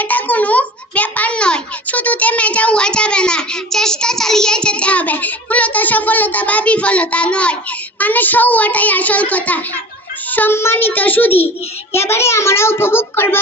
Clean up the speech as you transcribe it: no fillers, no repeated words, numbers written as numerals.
এটা কোনো ব্যাপার নয়, শুধু থেমে যাওয়া যাবে না, চেষ্টা চালিয়ে যেতে হবে। মূলত সফলতা বা বিফলতা নয়, মানুষ হওয়াটাই আসল কথা। সম্মানিত সুধী, এবারে আমরা উপভোগ করবো